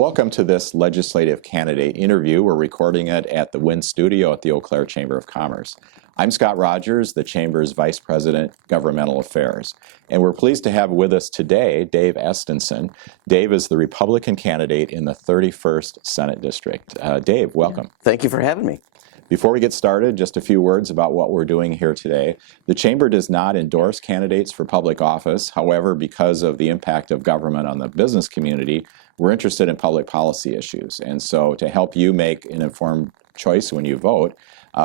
welcome to this legislative candidate interview. We're recording it at the Wynn Studio at the Eau Claire Chamber of Commerce. I'm Scott Rogers, the Chamber's Vice President, Governmental Affairs. And we're pleased to have with us today Dave Estenson. Dave is the Republican candidate in the 31st Senate District. Dave, welcome. Thank you for having me. Before we get started, just a few words about what we're doing here today. The Chamber does not endorse candidates for public office. However, because of the impact of government on the business community, we're interested in public policy issues. And so to help you make an informed choice when you vote,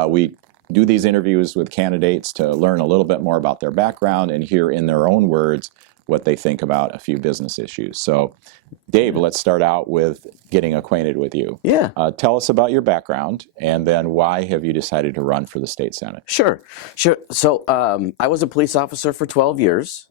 we do these interviews with candidates to learn a little bit more about their background and hear in their own words what they think about a few business issues. So, Dave, let's start out with getting acquainted with you. Yeah. Tell us about your background, and then why have you decided to run for the state Senate? Sure. So I was a police officer for 12 years,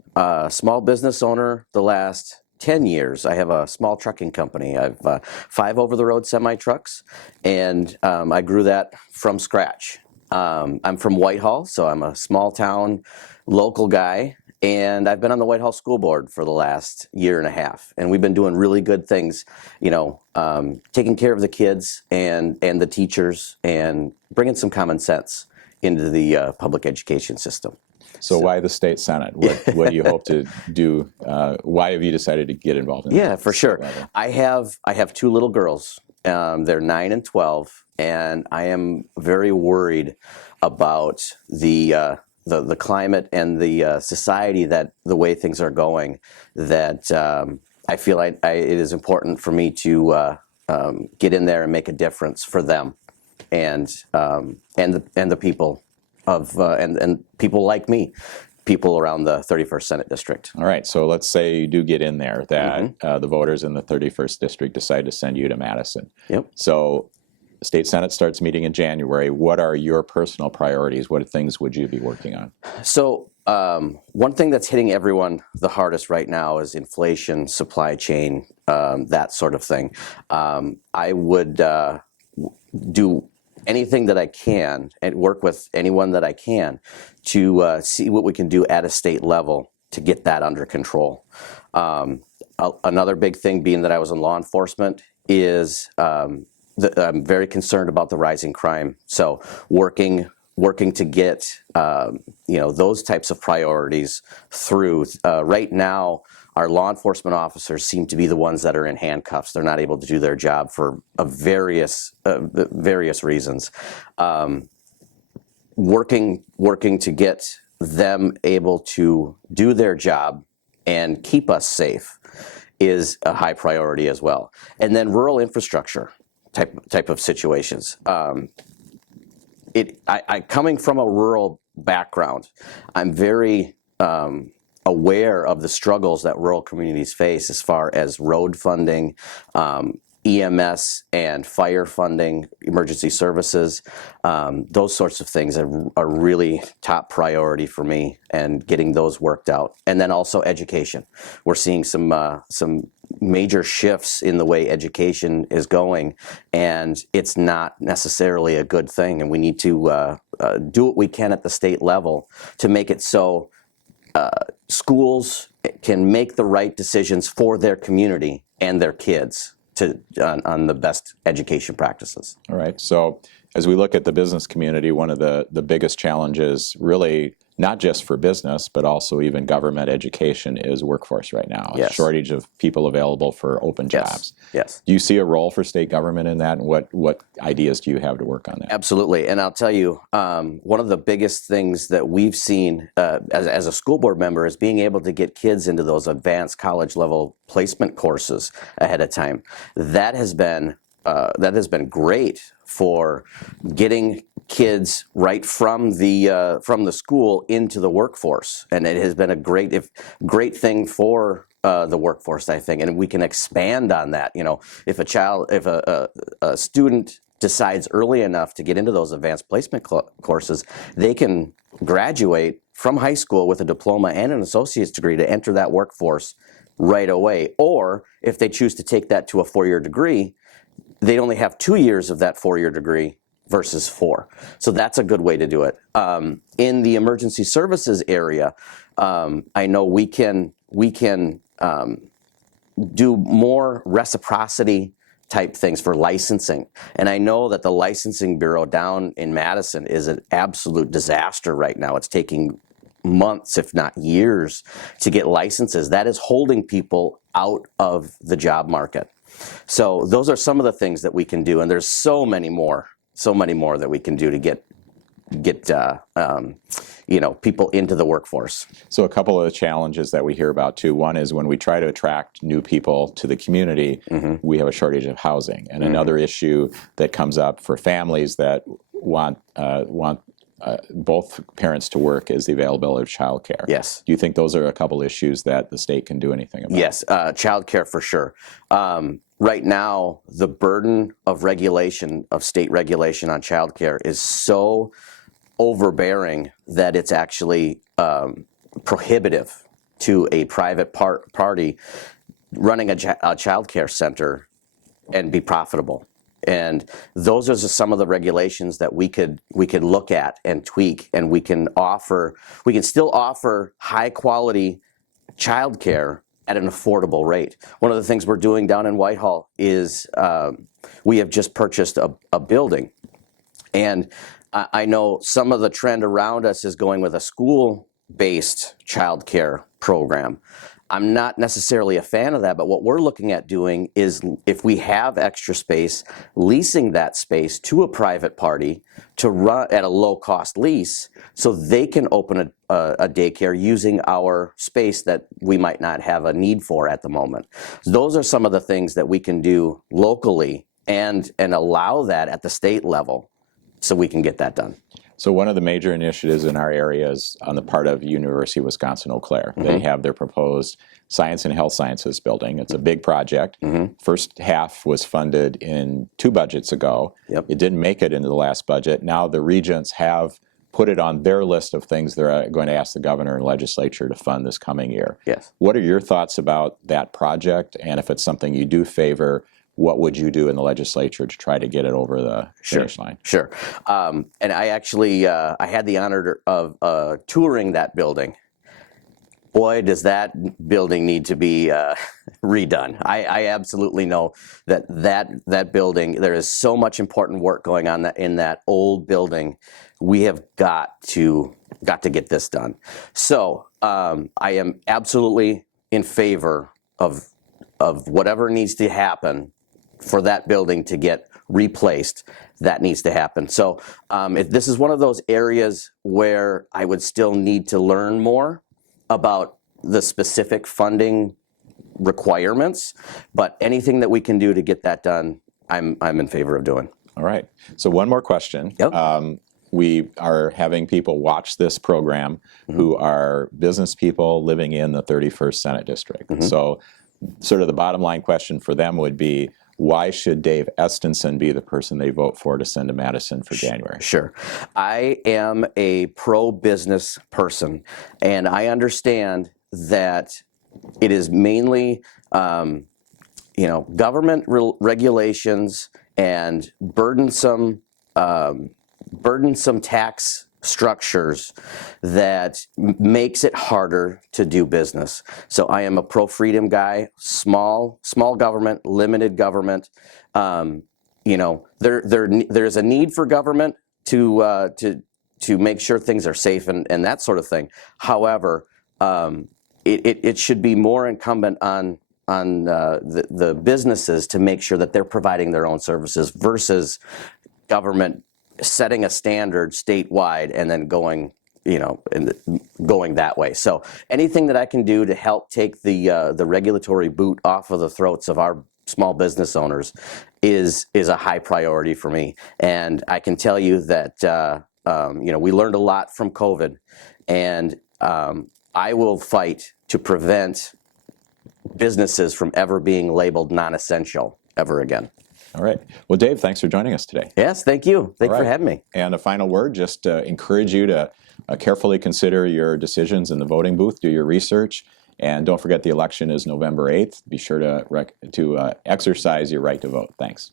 small business owner the last 10 years. I have a small trucking company. I have 5 over-the-road semi-trucks, and I grew that from scratch. I'm from Whitehall, so I'm a small-town local guy. And I've been on the Whitehall School Board for the last year and a half, and we've been doing really good things, taking care of the kids and the teachers and bringing some common sense into the public education system. So why the state Senate? What do you hope to do? Why have you decided to get involved in that? Yeah, for sure. Level? I have 2 little girls. They're 9 and 12, and I am very worried about the climate and the society, that the way things are going, that I feel it is important for me to get in there and make a difference for them and the people and people like me, people around the 31st Senate District. All right, so let's say you do get in there, that the voters in the 31st District decide to send you to Madison. Yep. So the state Senate starts meeting in January. What are your personal priorities? What things would you be working on? So one thing that's hitting everyone the hardest right now is inflation, supply chain, that sort of thing. I would do anything that I can and work with anyone that I can to see what we can do at a state level to get that under control. Another big thing, being that I was in law enforcement, is I'm very concerned about the rising crime. So working to get those types of priorities through. Right now, our law enforcement officers seem to be the ones that are in handcuffs. They're not able to do their job for various reasons. Working to get them able to do their job and keep us safe is a high priority as well. And then rural infrastructure type of situations. Coming from a rural background, I'm very aware of the struggles that rural communities face as far as road funding, EMS and fire funding, emergency services. Those sorts of things are really top priority for me, and getting those worked out. And then also education. We're seeing some major shifts in the way education is going, and it's not necessarily a good thing. And we need to do what we can at the state level to make it so schools can make the right decisions for their community and their kids on the best education practices. All right. So as we look at the business community, one of the biggest challenges, really not just for business, but also even government education, is workforce right now. Yes. A shortage of people available for open jobs. Yes. Do you see a role for state government in that? And what ideas do you have to work on that? Absolutely. And I'll tell you, one of the biggest things that we've seen as a school board member is being able to get kids into those advanced college level placement courses ahead of time. That has been great for getting kids right from the school into the workforce, and it has been a great thing for the workforce, I think. And we can expand on that. If a student decides early enough to get into those advanced placement courses, they can graduate from high school with a diploma and an associate's degree to enter that workforce right away. Or if they choose to take that to a 4-year degree, they'd only have 2 years of that 4-year degree versus 4. So that's a good way to do it. In the emergency services area, I know we can do more reciprocity type things for licensing. And I know that the licensing bureau down in Madison is an absolute disaster right now. It's taking months, if not years, to get licenses. That is holding people out of the job market. So those are some of the things that we can do, and there's so many more that we can do to get people into the workforce. So a couple of the challenges that we hear about too. One is when we try to attract new people to the community, we have a shortage of housing. And another issue that comes up for families that want both parents to work is the availability of childcare. Yes. Do you think those are a couple issues that the state can do anything about? Yes, childcare for sure. Right now, the burden of regulation, of state regulation on childcare is so overbearing that it's actually prohibitive to a private party running a childcare center and be profitable. And those are some of the regulations that we could look at and tweak, and we can still offer high quality childcare at an affordable rate. One of the things we're doing down in Whitehall is we have just purchased a building, and I know some of the trend around us is going with a school-based childcare program. I'm not necessarily a fan of that, but what we're looking at doing is, if we have extra space, leasing that space to a private party to run at a low-cost lease so they can open a daycare using our space that we might not have a need for at the moment. Those are some of the things that we can do locally and allow that at the state level so we can get that done. So one of the major initiatives in our area is on the part of University of Wisconsin-Eau Claire. They have their proposed Science and Health Sciences building. It's a big project. First half was funded in 2 budgets ago. It didn't make it into the last budget. Now the regents have put it on their list of things they're going to ask the governor and legislature to fund this coming year. Yes. What are your thoughts about that project? And if it's something you do favor, what would you do in the legislature to try to get it over the finish line? Sure. And I actually I had the honor of touring that building. Boy, does that building need to be redone. I absolutely know that building, there is so much important work going on in that old building. We have got to get this done. So I am absolutely in favor of whatever needs to happen for that building to get replaced. That needs to happen. So if this is one of those areas where I would still need to learn more about the specific funding requirements, but anything that we can do to get that done, I'm in favor of doing. All right. So one more question. Yep. We are having people watch this program who are business people living in the 31st Senate District. So sort of the bottom line question for them would be, why should Dave Estenson be the person they vote for to send to Madison for January? Sure. I am a pro-business person, and I understand that it is mainly, government regulations and burdensome tax structures that makes it harder to do business. So I am a pro-freedom guy, small government, limited government. There's a need for government to make sure things are safe and that sort of thing. However, it should be more incumbent on the businesses to make sure that they're providing their own services versus government setting a standard statewide and then going that way. So anything that I can do to help take the regulatory boot off of the throats of our small business owners is a high priority for me. And I can tell you that we learned a lot from COVID, and I will fight to prevent businesses from ever being labeled non-essential ever again. All right. Well, Dave, thanks for joining us today. Yes, thank you. Thanks for having me. And a final word, just encourage you to carefully consider your decisions in the voting booth, do your research, and don't forget the election is November 8th. Be sure to exercise your right to vote. Thanks.